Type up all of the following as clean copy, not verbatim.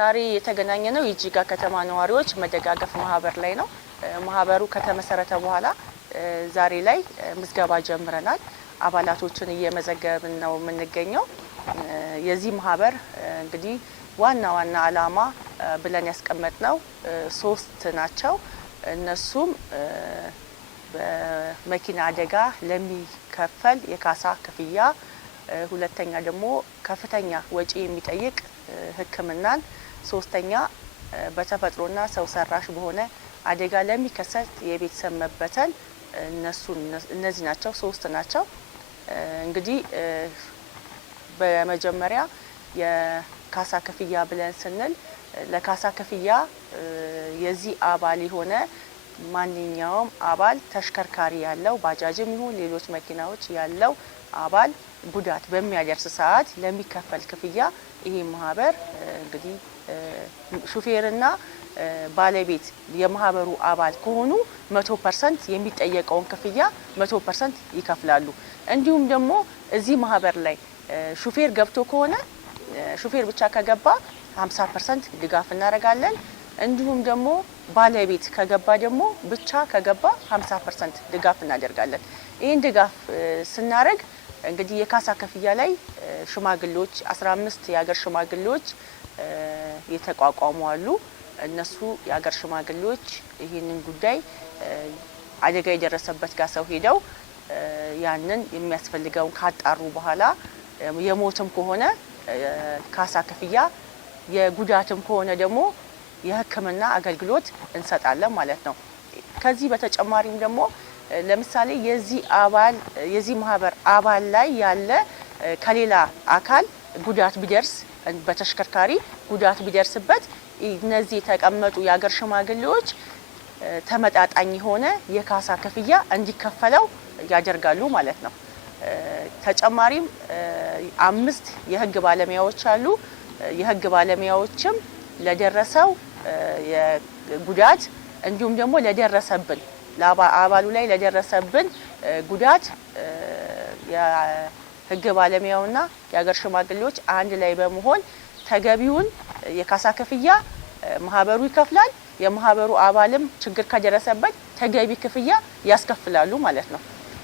ዛሬ የተገናኘነው የጂጋ ከተማ ነዋሪዎች መደጋገፍ ማህበር ላይ ነው። ማህበሩ ከተመሰረተ በኋላ ዛሬ ላይ ምዝገባ ጀምረናል። አባላቶችን እየመዘገብን ነው የምንገኘው። የዚህ ማህበር እንግዲህ ዋና አላማ ብለን ያስቀመጥነው 3 ናቸው። እነሱም በመኪና አደጋ ለሚከፈል የካሳ ክፍያ፣ ሁለተኛ ደግሞ ከፍተኛ ወጪ የሚጠይቅ ሕክምናን፣ ሶስተኛ በተፈጥሮና ሰው ሰራሽ በሆነ አደጋ ለሚከሰት የቤተሰብ መበተን እነዚህ ናቸው፣ 3 ናቸው። እንግዲህ በመጀመሪያ የካሳ ክፍያ ብለን ስንል ለካሳ ክፍያ የዚህ አባል የሆነ ማንኛውም አባል ተሽከርካሪ ያለው ባጃጅም ይሁን ሌሎች መኪናዎች ያለው አባል ጉዳት በሚያደርስ ሰዓት ለሚከፈል ክፍያ ይሄ ማህበር እንግዲህ ሹፌርና ባለቤት የማህበሩ አባል ከሆኑ 100% የሚጠየቀውን ክፍያ 100% ይከፍላሉ። እንዲሁም ደግሞ እዚህ ማህበር ላይ ሹፌር ገብቶ ከሆነ ሹፌር ብቻ ከገባ 50% ድጋፍ እናደርጋለን። እንዲሁም ደግሞ ባለቤት ከገባ ደግሞ ብቻ ከገባ 50% ድጋፍ እናደርጋለን። ይህን ድጋፍ ስናደርግ እንግዲህ የካሳ ክፍያ ላይ ሽማግሌዎች 15 የሀገር ሽማግሌዎች የተቋቋሙ አሉ። እነሱ የሀገር ሽማግሌዎች ይህንን ጉዳይ አደጋ የደረሰበት ጋር ሰው ሄደው ያንን የሚያስፈልገውን ካጣሩ በኋላ የሞትም ከሆነ ካሳ ክፍያ፣ የጉዳትም ከሆነ ደግሞ የሕክምና አገልግሎት እንሰጣለን ማለት ነው። ከዚህ በተጨማሪም ደግሞ ለምሳሌ የዚህ ማህበር አባል ላይ ያለ ከሌላ አካል ጉዳት ቢደርስ በተሽከርካሪ ጉዳት ቢደርስበት እነዚህ የተቀመጡ የሀገር ሽማግሌዎች ተመጣጣኝ የሆነ የካሳ ክፍያ እንዲከፈለው ያደርጋሉ ማለት ነው። ተጨማሪም 5 የህግ ባለሙያዎች አሉ። የህግ ባለሙያዎችም ለደረሰው የጉዳት እንዲሁም ደግሞ ለደረሰብን አባሉ ላይ ለደረሰብን ጉዳት የህግ ባለሙያውና የሀገር ሽማግሌዎች አንድ ላይ በመሆን ተገቢውን የካሳ ክፍያ ማህበሩ ይከፍላል። የማህበሩ አባልም ችግር ከደረሰበት ተገቢ ክፍያ ያስከፍላሉ ማለት ነው።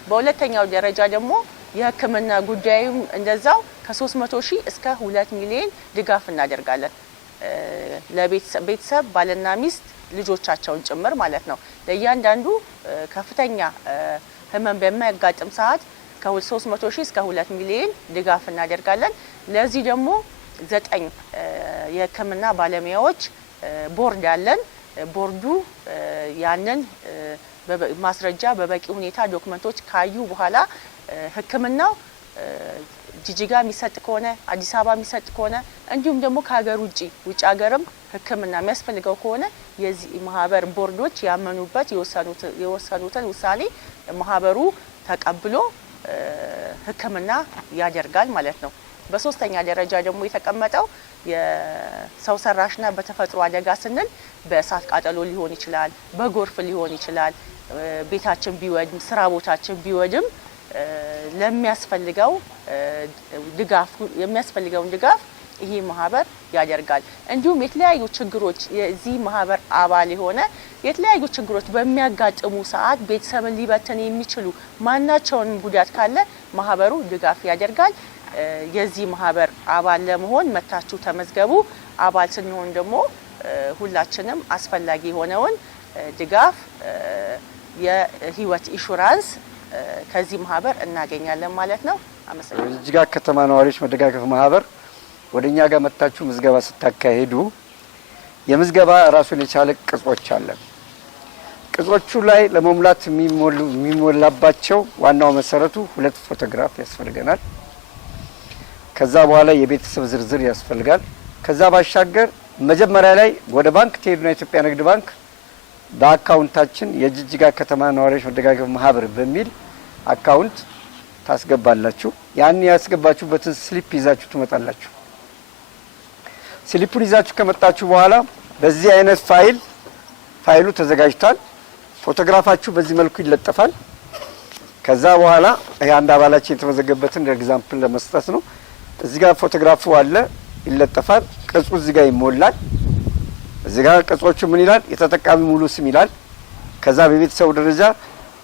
በሁለተኛው ደረጃ ደግሞ የሕክምና ጉዳዩም እንደዛው ከ300,000 እስከ 2 ሚሊዮን ድጋፍ እናደርጋለን። ለቤተሰብ ባልና ሚስት ልጆቻቸውን ጭምር ማለት ነው። ለእያንዳንዱ ከፍተኛ ህመም በሚያጋጥም ሰዓት ከ300,000 እስከ 2 ሚሊዮን ድጋፍ እናደርጋለን። ለዚህ ደግሞ 9 የሕክምና ባለሙያዎች ቦርድ አለን። ቦርዱ ያንን ማስረጃ በበቂ ሁኔታ ዶክመንቶች ካዩ በኋላ ሕክምናው ጂጂጋ የሚሰጥ ከሆነ አዲስ አበባ የሚሰጥ ከሆነ እንዲሁም ደግሞ ከሀገር ውጭ ሀገርም ሕክምና የሚያስፈልገው ከሆነ የዚህ ማህበር ቦርዶች ያመኑበት የወሰኑትን ውሳኔ ማህበሩ ተቀብሎ ሕክምና ያደርጋል ማለት ነው። በሶስተኛ ደረጃ ደግሞ የተቀመጠው የሰው ሰራሽና በተፈጥሮ አደጋ ስንል በእሳት ቃጠሎ ሊሆን ይችላል፣ በጎርፍ ሊሆን ይችላል። ቤታችን ቢወድም ስራ ቦታችን ቢወድም የሚያስፈልገውን ድጋፍ ይሄ ማህበር ያደርጋል። እንዲሁም የተለያዩ ችግሮች የዚህ ማህበር አባል የሆነ የተለያዩ ችግሮች በሚያጋጥሙ ሰዓት ቤተሰብን ሊበተን የሚችሉ ማናቸውንም ጉዳት ካለ ማህበሩ ድጋፍ ያደርጋል። የዚህ ማህበር አባል ለመሆን መታችሁ ተመዝገቡ። አባል ስንሆን ደግሞ ሁላችንም አስፈላጊ የሆነውን ድጋፍ የህይወት ኢንሹራንስ ከዚህ ማህበር እናገኛለን ማለት ነው። አመሰግናለሁ። ጂጋ ከተማ ነዋሪዎች መደጋገፍ ማህበር ወደኛ ጋር መታችሁ ምዝገባ ስታካሄዱ የምዝገባ ራሱን የቻለ ቅጾች አለ። ቅጾቹ ላይ ለመሙላት የሚሞላባቸው ዋናው መሰረቱ 2 ፎቶግራፍ ያስፈልገናል። ከዛ በኋላ የቤተሰብ ዝርዝር ያስፈልጋል። ከዛ ባሻገር መጀመሪያ ላይ ወደ ባንክ ትሄዱና ኢትዮጵያ ንግድ ባንክ በአካውንታችን የጂጂጋ ከተማ ነዋሪዎች መደጋገፍ ማህበር በሚል አካውንት ታስገባላችሁ። ያን ያስገባችሁበትን ስሊፕ ይዛችሁ ትመጣላችሁ። ስሊፑን ይዛችሁ ከመጣችሁ በኋላ በዚህ አይነት ፋይሉ ተዘጋጅቷል። ፎቶግራፋችሁ በዚህ መልኩ ይለጠፋል። ከዛ በኋላ አንድ አባላችን የተመዘገበበትን ኤግዛምፕል ለመስጠት ነው። እዚህ ጋር ፎቶግራፉ አለ። ይለጠፋል። ቅጹ እዚህ ጋር ይሞላል። እዚህ ጋር ቅጾቹ ምን ይላል? የተጠቃሚ ሙሉ ስም ይላል። ከዛ በቤተሰቡ ደረጃ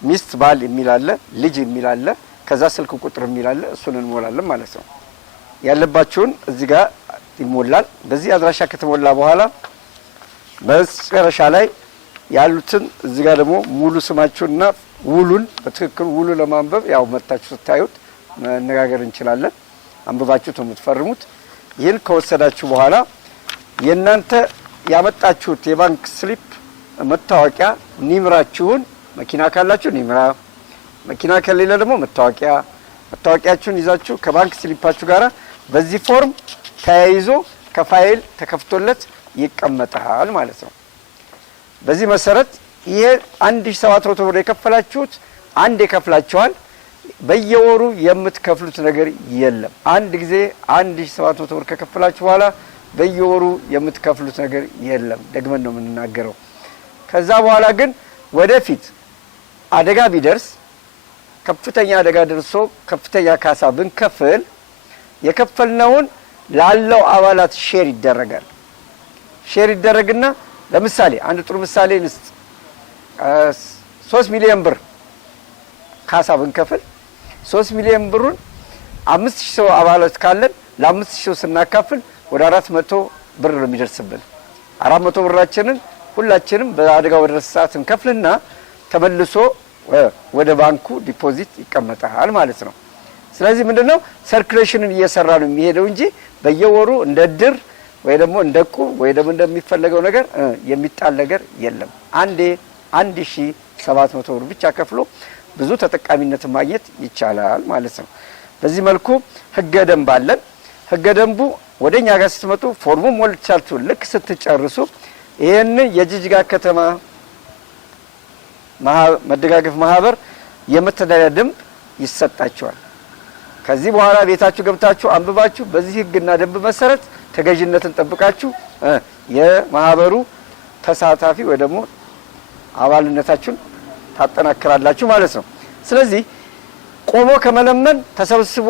ሚስት፣ ባል የሚል አለ፣ ልጅ የሚል አለ፣ ከዛ ስልክ ቁጥር የሚል አለ። እሱን እንሞላለን ማለት ነው። ያለባችሁን እዚህ ጋር ይሞላል። በዚህ አድራሻ ከተሞላ በኋላ በመጨረሻ ላይ ያሉትን እዚህ ጋር ደግሞ ሙሉ ስማችሁንና ውሉን በትክክል ውሉ ለማንበብ ያው መጣችሁ ስታዩት መነጋገር እንችላለን። አንብባችሁት የምትፈርሙት። ይህን ከወሰዳችሁ በኋላ የእናንተ ያመጣችሁት የባንክ ስሊፕ መታወቂያ ኒምራችሁን፣ መኪና ካላችሁ ኒምራ፣ መኪና ከሌለ ደግሞ መታወቂያችሁን ይዛችሁ ከባንክ ስሊፓችሁ ጋር በዚህ ፎርም ተያይዞ ከፋይል ተከፍቶለት ይቀመጣል ማለት ነው። በዚህ መሰረት ይሄ 1700 ብር የከፈላችሁት አንድ ይከፍላችኋል። በየወሩ የምትከፍሉት ነገር የለም። አንድ ጊዜ 1700 ብር ከከፈላችሁ በኋላ በየወሩ የምትከፍሉት ነገር የለም። ደግመን ነው የምንናገረው። ከዛ በኋላ ግን ወደፊት አደጋ ቢደርስ ከፍተኛ አደጋ ደርሶ ከፍተኛ ካሳ ብንከፍል የከፈልነውን ላለው አባላት ሼር ይደረጋል። ሼር ይደረግና ለምሳሌ አንድ ጥሩ ምሳሌ ልስጥ። 3 ሚሊዮን ብር ካሳ ብንከፍል 3 ሚሊዮን ብሩን 5000 ሰው አባላት ካለን ለ5000 ሰው ስናካፍል ወደ 400 ብር ነው የሚደርስብን። 400 ብራችንን ሁላችንም በአደጋ ወደረሰ ሰዓት እንከፍልና ተመልሶ ወደ ባንኩ ዲፖዚት ይቀመጣል ማለት ነው። ስለዚህ ምንድነው ሰርኩሌሽንን እየሰራ ነው የሚሄደው እንጂ በየወሩ እንደ ድር ወይ ደግሞ እንደ ቁብ ወይ ደግሞ እንደሚፈለገው ነገር የሚጣል ነገር የለም። አንዴ 1700 ብር ብቻ ከፍሎ ብዙ ተጠቃሚነት ማግኘት ይቻላል ማለት ነው። በዚህ መልኩ ህገ ደንብ አለን። ህገ ደንቡ ወደኛ ጋር ስትመጡ ፎርሙ ሞልቻችሁ ልክ ስትጨርሱ ይሄን የጅጅጋ ከተማ መደጋገፍ ማህበር የመተዳደሪያ ደንብ ይሰጣችኋል። ከዚህ በኋላ ቤታችሁ ገብታችሁ አንብባችሁ በዚህ ህግና ደንብ መሰረት ተገዥነትን ጠብቃችሁ የማህበሩ ተሳታፊ ወይ ደግሞ አባልነታችሁን ታጠናክራላችሁ ማለት ነው። ስለዚህ ቆሞ ከመለመን ተሰብስቦ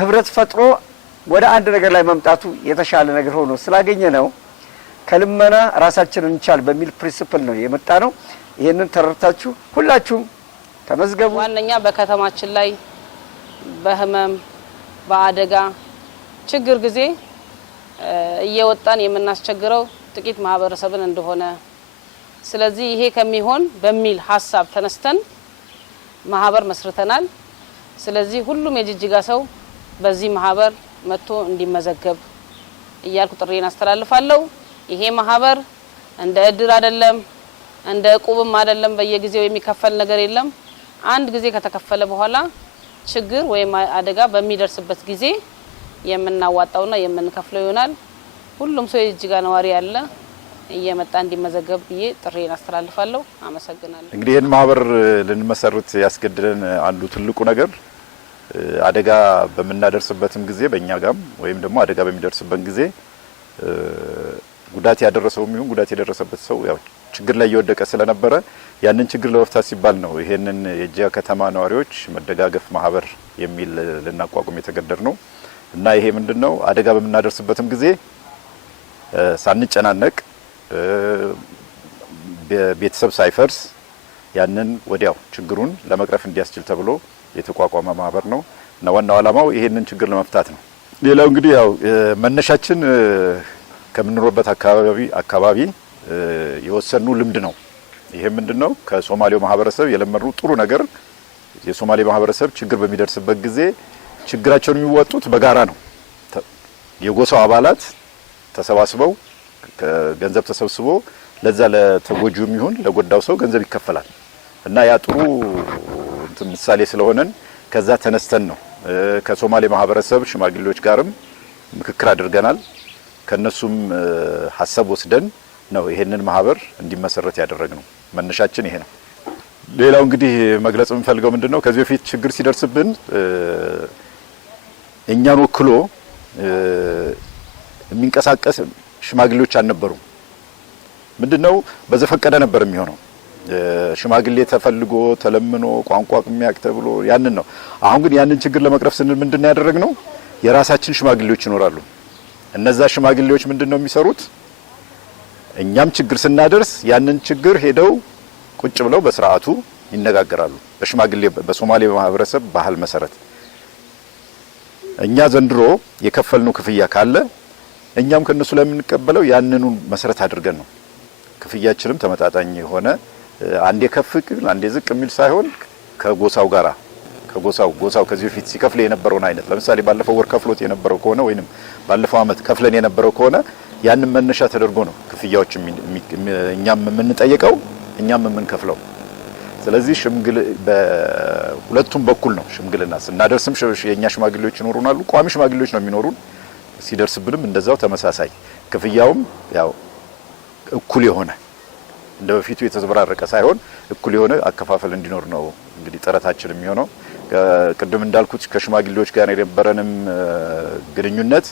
ህብረት ፈጥሮ ወደ አንድ ነገር ላይ መምጣቱ የተሻለ ነገር ሆኖ ስላገኘ ነው ከልመና ራሳችንን እንቻል በሚል ፕሪንሲፕል ነው የመጣ ነው። ይሄንን ተረድታችሁ ሁላችሁም ተመዝገቡ። ዋነኛ በከተማችን ላይ በህመም በአደጋ ችግር ጊዜ እየወጣን የምናስቸግረው ጥቂት ማህበረሰብን እንደሆነ ስለዚህ ይሄ ከሚሆን በሚል ሐሳብ ተነስተን ማህበር መስርተናል። ስለዚህ ሁሉም የጅጅጋ ሰው በዚህ ማህበር መጥቶ እንዲመዘገብ እያልኩ ጥሪን አስተላልፋለሁ። ይሄ ማህበር እንደ እድር አይደለም፣ እንደ ቁብም አይደለም። በየጊዜው የሚከፈል ነገር የለም። አንድ ጊዜ ከተከፈለ በኋላ ችግር ወይም አደጋ በሚደርስበት ጊዜ የምናዋጣውና የምንከፍለው ይሆናል። ሁሉም ሰው የጅጅጋ ነዋሪ ያለ እየመጣ እንዲመዘገብ ብዬ ጥሪን አስተላልፋለሁ። አመሰግናለሁ። እንግዲህ ይህን ማህበር ልንመሰርት ያስገድደን አንዱ ትልቁ ነገር አደጋ በምናደርስበትም ጊዜ በእኛ ጋም ወይም ደግሞ አደጋ በሚደርስበት ጊዜ ጉዳት ያደረሰው የሚሆን ጉዳት የደረሰበት ሰው ያው ችግር ላይ እየወደቀ ስለነበረ ያንን ችግር ለመፍታት ሲባል ነው ይሄንን የጅጅጋ ከተማ ነዋሪዎች መደጋገፍ ማህበር የሚል ልናቋቁም የተገደድ ነው እና ይሄ ምንድነው አደጋ በምናደርስበትም ጊዜ ሳንጨናነቅ ቤተሰብ ሳይፈርስ ያንን ወዲያው ችግሩን ለመቅረፍ እንዲያስችል ተብሎ የተቋቋመ ማህበር ነው እና ዋናው ዓላማው ይሄንን ችግር ለመፍታት ነው። ሌላው እንግዲህ ያው መነሻችን ከምንኖርበት አካባቢ የወሰኑ ልምድ ነው። ይሄ ምንድነው ከሶማሌው ማህበረሰብ የለመዱ ጥሩ ነገር የሶማሌ ማህበረሰብ ችግር በሚደርስበት ጊዜ ችግራቸውን የሚወጡት በጋራ ነው። የጎሳው አባላት ተሰባስበው ገንዘብ ተሰብስቦ ለዛ ለተጎጂው ይሁን ለጎዳው ሰው ገንዘብ ይከፈላል እና ያ ጥሩ ምሳሌ ስለሆነን ከዛ ተነስተን ነው ከሶማሌ ማህበረሰብ ሽማግሌዎች ጋርም ምክክር አድርገናል። ከነሱም ሐሳብ ወስደን ነው ይሄንን ማህበር እንዲመሰረት ያደረግነው። መነሻችን ይሄ ነው። ሌላው እንግዲህ መግለጽ የምፈልገው ምንድነው ከዚህ በፊት ችግር ሲደርስብን እኛን ወክሎ የሚንቀሳቀስ ሽማግሌዎች አልነበሩም። ምንድነው በዘፈቀደ ነበር የሚሆነው። ሽማግሌ ተፈልጎ ተለምኖ ቋንቋ የሚያውቅ ተብሎ ያንን ነው። አሁን ግን ያንን ችግር ለመቅረፍ ስንል ምንድነው ያደረግነው የራሳችን ሽማግሌዎች ይኖራሉ። እነዛ ሽማግሌዎች ምንድነው የሚሰሩት? እኛም ችግር ስናደርስ ያንን ችግር ሄደው ቁጭ ብለው በስርዓቱ ይነጋገራሉ። በሽማግሌ በሶማሌ ማህበረሰብ ባህል መሰረት እኛ ዘንድሮ የከፈልነው ክፍያ ካለ እኛም ከነሱ ላይ የምንቀበለው ያንኑ መሰረት አድርገን ነው። ክፍያችንም ተመጣጣኝ የሆነ አንዴ ከፍ ይል አንዴ ዝቅ የሚል ሳይሆን ከጎሳው ጋራ ጎሳው ከዚህ በፊት ሲከፍል የነበረውን አይነት ለምሳሌ ባለፈው ወር ከፍሎት የነበረው ከሆነ ወይንም ባለፈው አመት ከፍለን የነበረው ከሆነ ያንን መነሻ ተደርጎ ነው ክፍያዎች እኛም የምንጠይቀው እኛም የምንከፍለው። ስለዚህ በሁለቱም በኩል ነው ሽምግልና ስናደርስም የኛ ሽማግሌዎች ይኖሩናሉ፣ ቋሚ ሽማግሌዎች ነው የሚኖሩን። ሲደርስብንም እንደዛው ተመሳሳይ ክፍያውም ያው እኩል የሆነ እንደ በፊቱ የተዘበራረቀ ሳይሆን እኩል የሆነ አከፋፈል እንዲኖር ነው እንግዲህ ጥረታችን የሚሆነው። ቅድም እንዳልኩት ከሽማግሌዎች ጋር የነበረንም ግንኙነት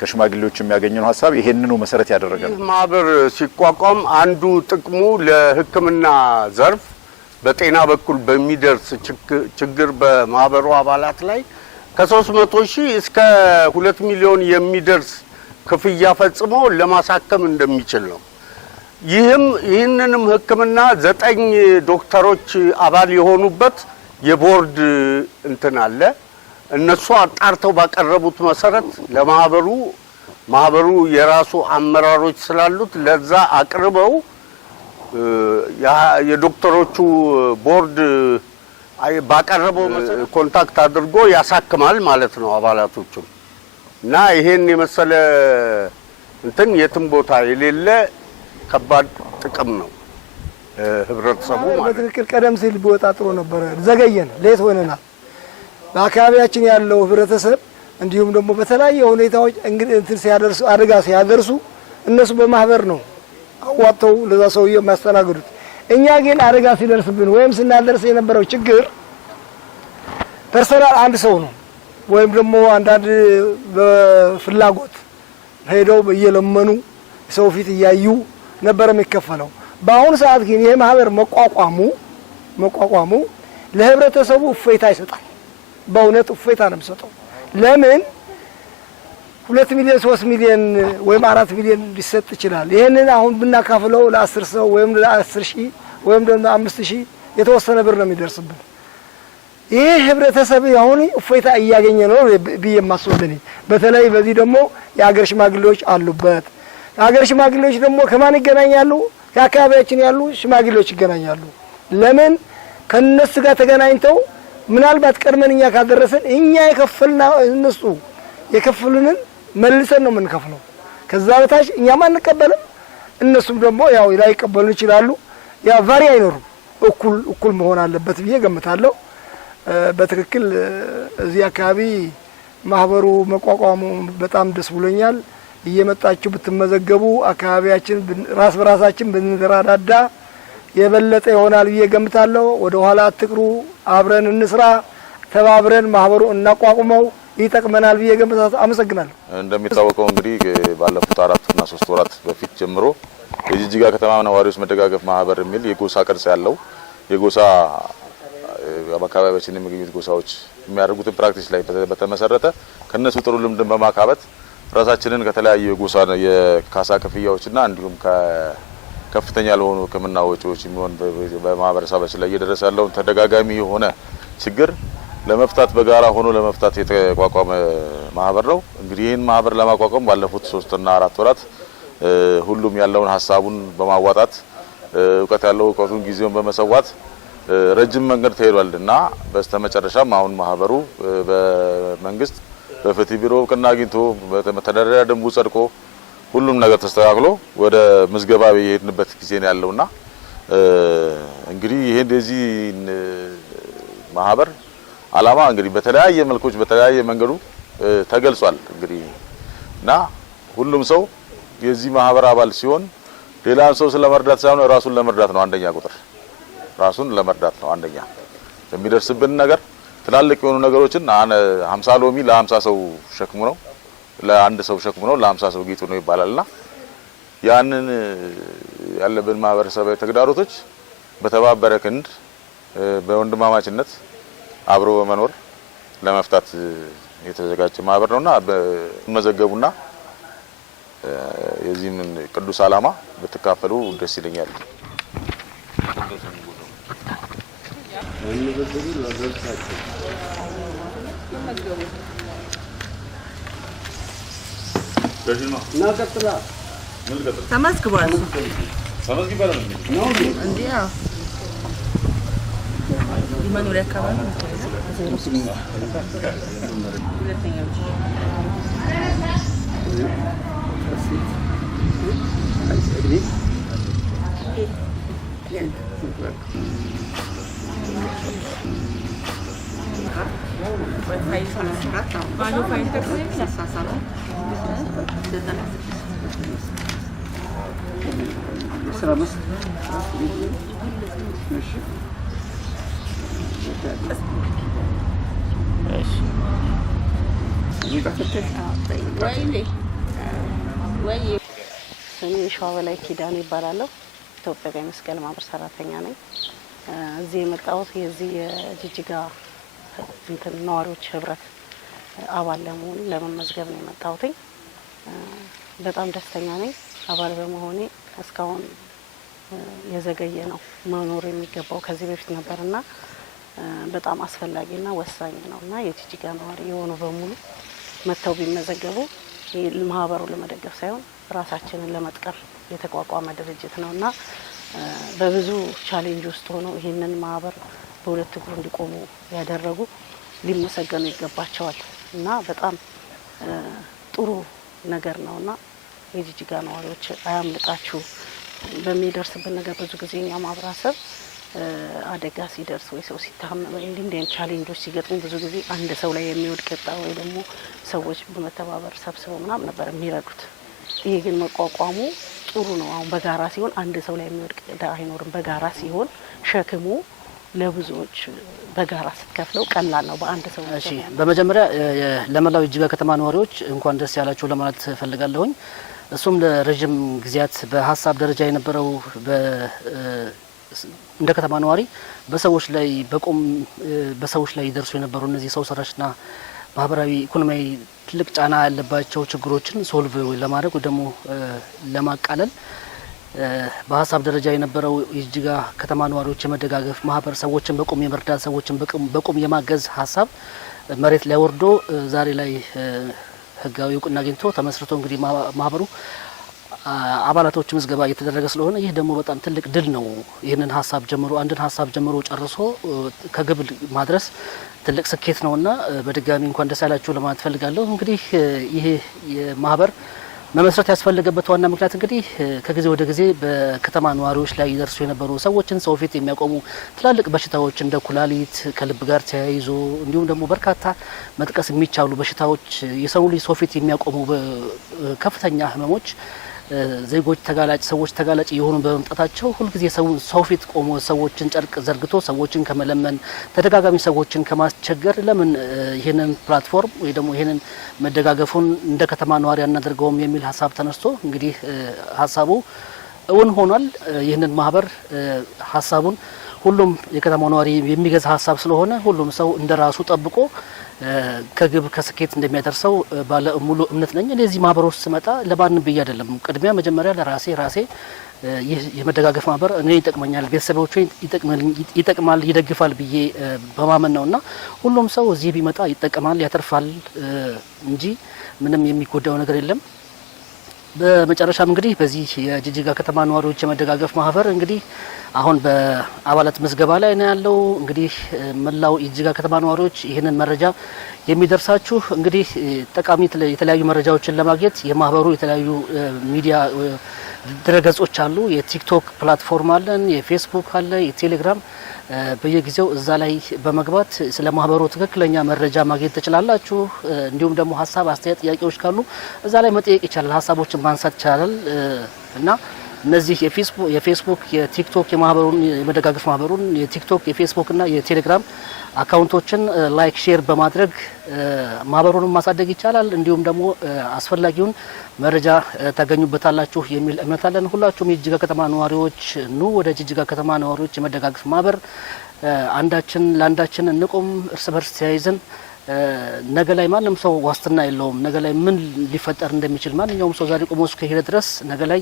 ከሽማግሌዎች የሚያገኘው ሀሳብ ይሄንኑ መሰረት ያደረገ ነው። ማህበር ሲቋቋም አንዱ ጥቅሙ ለሕክምና ዘርፍ በጤና በኩል በሚደርስ ችግር በማህበሩ አባላት ላይ ከ300,000 እስከ 2 ሚሊዮን የሚደርስ ክፍያ ፈጽሞ ለማሳከም እንደሚችል ነው። ይህንንም ሕክምና 9 ዶክተሮች አባል የሆኑበት የቦርድ እንትን አለ። እነሱ አጣርተው ባቀረቡት መሰረት ለማህበሩ የራሱ አመራሮች ስላሉት ለዛ አቅርበው የዶክተሮቹ ቦርድ ባቀረበው መሰረት ኮንታክት አድርጎ ያሳክማል ማለት ነው አባላቶቹን። እና ይሄን የመሰለ እንትን የትም ቦታ የሌለ ከባድ ጥቅም ነው ህብረተሰቡ ማለት። በትክክል ቀደም ሲል ቢወጣ ጥሩ ነበር። ዘገየን፣ ሌት ሆነናል። በአካባቢያችን ያለው ህብረተሰብ እንዲሁም ደግሞ በተለያየ ሁኔታዎች እንትን ሲያደርሱ አደጋ ሲያደርሱ እነሱ በማህበር ነው አዋጥተው ለዛ ሰውዬ የሚያስተናግዱት። እኛ ግን አደጋ ሲደርስብን ወይም ስናደርስ የነበረው ችግር ፐርሰናል አንድ ሰው ነው ወይም ደግሞ አንዳንድ በፍላጎት ሄደው በየለመኑ ሰው ፊት እያዩ ነበር የሚከፈለው። በአሁኑ ሰዓት ግን ይሄ ማህበር መቋቋሙ ለህብረተሰቡ እፎይታ ይሰጣል። በእውነት እፎይታ ነው የሚሰጠው። ለምን 2 ሚሊዮን 3 ሚሊዮን ወይም 4 ሚሊዮን ሊሰጥ ይችላል። ይሄንን አሁን ብናካፍለው ለ10 ሰው ወይም ለ10,000 ወይም ደግሞ 5,000 የተወሰነ ብር ነው የሚደርስብን። ይሄ ህብረተሰብ አሁን እፎይታ እያገኘ ነው ብዬ የማስወደኝ። በተለይ በዚህ ደግሞ የሀገር ሽማግሌዎች አሉበት። የሀገር ሽማግሌዎች ደግሞ ከማን ይገናኛሉ? ከአካባቢያችን ያሉ ሽማግሌዎች ይገናኛሉ። ለምን ከነሱ ጋር ተገናኝተው ምናልባት ቀድመን እኛ ካደረሰን እኛ የከፈልና እነሱ የከፈሉንን መልሰን ነው የምንከፍለው። ከዛ በታች እኛም አንቀበልም፣ እነሱም ደግሞ ያው ላይቀበሉ ይችላሉ። ያ ቫሪ አይኖርም፣ እኩል መሆን አለበት ብዬ ገምታለሁ። በትክክል እዚህ አካባቢ ማህበሩ መቋቋሙ በጣም ደስ ብሎኛል። እየመጣችሁ ብትመዘገቡ አካባቢያችን ራስ በራሳችን ብንረዳዳ የበለጠ ይሆናል ብዬ ገምታለሁ። ወደ ኋላ አትቅሩ፣ አብረን እንስራ፣ ተባብረን ማህበሩ እናቋቁመው፣ ይጠቅመናል ብዬ ገምታለሁ። አመሰግናለሁ። እንደሚታወቀው እንግዲህ ባለፉት 4 እና 3 ወራት በፊት ጀምሮ የጂጂጋ ከተማ ነዋሪዎች መደጋገፍ ማህበር የሚል የጎሳ ቅርጽ ያለው የጎሳ በአካባቢያችን የሚገኙት ጎሳዎች የሚያደርጉትን ፕራክቲስ ላይ በተመሰረተ ከነሱ ጥሩ ልምድን በማካበት ራሳችንን ከተለያዩ የጎሳ የካሳ ክፍያዎችና እንዲሁም ከፍተኛ ለሆኑ ሕክምና ወጪዎች የሚሆን በማህበረሰባችን ላይ እየደረሰ ያለውን ተደጋጋሚ የሆነ ችግር ለመፍታት በጋራ ሆኖ ለመፍታት የተቋቋመ ማህበር ነው። እንግዲህ ይህን ማህበር ለማቋቋም ባለፉት 3 እና 4 ወራት ሁሉም ያለውን ሀሳቡን በማዋጣት እውቀት ያለው እውቀቱን ጊዜውን በመሰዋት ረጅም መንገድ ተሄዷል እና በስተመጨረሻም አሁን ማህበሩ በመንግስት በፍትህ ቢሮ እውቅና አግኝቶ በመተዳደሪያ ደንቡ ጸድቆ ሁሉም ነገር ተስተካክሎ ወደ ምዝገባ የሄድንበት ጊዜ ነው ያለውና እንግዲህ ይሄ እንደዚህ ማህበር አላማ እንግዲህ በተለያየ መልኮች በተለያየ መንገዱ ተገልጿል። እንግዲህ እና ሁሉም ሰው የዚህ ማህበር አባል ሲሆን ሌላን ሰው ስለመርዳት ሳይሆን ራሱን ለመርዳት ነው። አንደኛ ቁጥር ራሱን ለመርዳት ነው። አንደኛ የሚደርስብን ነገር ትላልቅ የሆኑ ነገሮችን 50 ሎሚ ለ50 ሰው ሸክሙ ነው፣ ለአንድ ሰው ሸክሙ ነው፣ ለ50 ሰው ጌጡ ነው ይባላልና ያንን ያለብን ማህበረሰባዊ ተግዳሮቶች በተባበረ ክንድ በወንድማማችነት አብሮ በመኖር ለመፍታት የተዘጋጀ ማህበር ነውና በመዘገቡና የዚህን ቅዱስ ዓላማ ብትካፈሉ ደስ ይለኛል። ተመዝግቧል። መኖሪያ አካባቢ ስሜ ሸዋበላይ ኪዳኑ ይባላለሁ። ኢትዮጵያ ቀይ መስቀል ማህበር ሰራተኛ ነኝ። እዚህ የመጣሁት የዚህ የጅጅጋ ነዋሪዎች ህብረት አባል ለመሆን ለመመዝገብ ነው የመጣሁት። በጣም ደስተኛ ነኝ። አባል በመሆኔ እስካሁን የዘገየ ነው መኖር የሚገባው ከዚህ በፊት ነበርና በጣም አስፈላጊና ወሳኝ ነውና የጅጅጋ ነዋሪ የሆኑ በሙሉ መተው ቢመዘገቡ ማህበሩ ለመደገፍ ሳይሆን ራሳችንን ለመጥቀም የተቋቋመ ድርጅት ነውና በብዙ ቻሌንጅ ውስጥ ሆነው ይህንን ማህበር በሁለት እግሩ እንዲቆሙ ያደረጉ ሊመሰገኑ ይገባቸዋል እና በጣም ጥሩ ነገር ነውና የጅጅጋ ነዋሪዎች አያምልጣችሁ። በሚደርስብን ነገር ብዙ ጊዜ እኛ ማህበረሰብ አደጋ ሲደርስ ወይ ሰው ሲታመም እንዲህ ቻሌንጆች ሲገጥሙ ብዙ ጊዜ አንድ ሰው ላይ የሚወድቅ ዕጣ ወይ ደግሞ ሰዎች በመተባበር ሰብስበው ምናምን ነበር የሚረዱት። ይሄ ግን መቋቋሙ ጥሩ ነው። አሁን በጋራ ሲሆን አንድ ሰው ላይ የሚወድቅ ዕጣ አይኖርም። በጋራ ሲሆን ሸክሙ ለብዙዎች በጋራ ስትከፍለው ቀላል ነው በአንድ ሰው። እሺ፣ በመጀመሪያ ለመላው የጅጅጋ ከተማ ነዋሪዎች እንኳን ደስ ያላችሁ ለማለት ፈልጋለሁኝ። እሱም ለረጅም ጊዜያት በሀሳብ ደረጃ የነበረው እንደ ከተማ ነዋሪ በሰዎች ላይ ይደርሱ የነበሩ እነዚህ ሰው ሰራሽና ማህበራዊ ኢኮኖሚያዊ ትልቅ ጫና ያለባቸው ችግሮችን ሶልቭ ለማድረግ ወይ ደግሞ ለማቃለል በሀሳብ ደረጃ የነበረው የጅጅጋ ከተማ ነዋሪዎች የመደጋገፍ ማህበር ሰዎችን በቁም የመርዳት ሰዎችን በቁም የማገዝ ሀሳብ መሬት ላይ ወርዶ ዛሬ ላይ ህጋዊ እውቅና አግኝቶ ተመስርቶ እንግዲህ ማህበሩ አባላቶች ምዝገባ እየተደረገ ስለሆነ ይህ ደግሞ በጣም ትልቅ ድል ነው። ይህንን ሀሳብ ጀምሮ አንድን ሀሳብ ጀምሮ ጨርሶ ከግብ ማድረስ ትልቅ ስኬት ነውና በድጋሚ እንኳን ደስ ያላችሁ ለማለት ፈልጋለሁ። እንግዲህ ይሄ ማህበር መመስረት ያስፈልገበት ዋና ምክንያት እንግዲህ ከጊዜ ወደ ጊዜ በከተማ ነዋሪዎች ላይ ይደርሱ የነበሩ ሰዎችን ሰው ፊት የሚያቆሙ ትላልቅ በሽታዎች እንደ ኩላሊት ከልብ ጋር ተያይዞ እንዲሁም ደግሞ በርካታ መጥቀስ የሚቻሉ በሽታዎች የሰው ልጅ ሰው ፊት የሚያቆሙ ከፍተኛ ህመሞች ዜጎች ሰዎች ተጋላጭ የሆኑ በመምጣታቸው ሁልጊዜ ሰው ፊት ቆሞ ሰዎችን ጨርቅ ዘርግቶ ሰዎችን ከመለመን ተደጋጋሚ ሰዎችን ከማስቸገር ለምን ይህንን ፕላትፎርም ወይ ደግሞ ይህንን መደጋገፉን እንደ ከተማ ነዋሪ አናደርገውም የሚል ሀሳብ ተነስቶ እንግዲህ ሀሳቡ እውን ሆኗል። ይህንን ማህበር ሀሳቡን ሁሉም የከተማው ነዋሪ የሚገዛ ሀሳብ ስለሆነ ሁሉም ሰው እንደራሱ ጠብቆ ከግብ ከስኬት እንደሚያደርሰው ባለ ሙሉ እምነት ነኝ። እዚህ ማህበር ውስጥ ስመጣ ለማንም ብዬ አይደለም። ቅድሚያ መጀመሪያ ለራሴ ይህ የመደጋገፍ ማህበር እኔ ይጠቅመኛል፣ ቤተሰቦቼ ይጠቅማል፣ ይደግፋል ብዬ በማመን ነውና ሁሉም ሰው እዚህ ቢመጣ ይጠቀማል፣ ያተርፋል እንጂ ምንም የሚጎዳው ነገር የለም። በመጨረሻም እንግዲህ በዚህ የጅጅጋ ከተማ ነዋሪዎች የመደጋገፍ ማህበር እንግዲህ አሁን በአባላት ምዝገባ ላይ ነው ያለው። እንግዲህ መላው የጅጅጋ ከተማ ነዋሪዎች ይህንን መረጃ የሚደርሳችሁ እንግዲህ ጠቃሚ የተለያዩ መረጃዎችን ለማግኘት የማህበሩ የተለያዩ ሚዲያ ድረገጾች አሉ። የቲክቶክ ፕላትፎርም አለን፣ የፌስቡክ አለ፣ የቴሌግራም በየጊዜው እዛ ላይ በመግባት ስለ ማህበሩ ትክክለኛ መረጃ ማግኘት ትችላላችሁ። እንዲሁም ደግሞ ሀሳብ፣ አስተያየት፣ ጥያቄዎች ካሉ እዛ ላይ መጠየቅ ይቻላል፣ ሀሳቦችን ማንሳት ይቻላል እና እነዚህ የፌስቡክ፣ የቲክቶክ የማህበሩን የመደጋገፍ ማህበሩን የቲክቶክ፣ የፌስቡክ እና የቴሌግራም አካውንቶችን ላይክ ሼር በማድረግ ማህበሩንም ማሳደግ ይቻላል። እንዲሁም ደግሞ አስፈላጊውን መረጃ ታገኙበታላችሁ የሚል እምነት አለን። ሁላችሁም የጅጅጋ ከተማ ነዋሪዎች ኑ ወደ ጅጅጋ ከተማ ነዋሪዎች የመደጋገፍ ማህበር አንዳችን ለአንዳችን እንቁም፣ እርስ በርስ ተያይዘን ነገ ላይ ማንም ሰው ዋስትና የለውም። ነገ ላይ ምን ሊፈጠር እንደሚችል ማንኛውም ሰው ዛሬ ቆሞ እስከሄደ ድረስ ነገ ላይ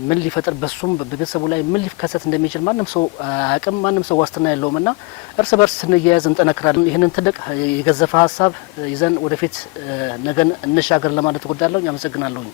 ምን ሊፈጠር በሱም በቤተሰቡ ላይ ምን ሊከሰት እንደሚችል ማንም ሰው አቅም ማንም ሰው ዋስትና የለውምና እርስ በርስ ስንያያዝ እንጠነክራለን። ይህንን ትልቅ የገዘፈ ሀሳብ ይዘን ወደፊት ነገን እንሻገር ለማለት እወዳለሁ። አመሰግናለሁ።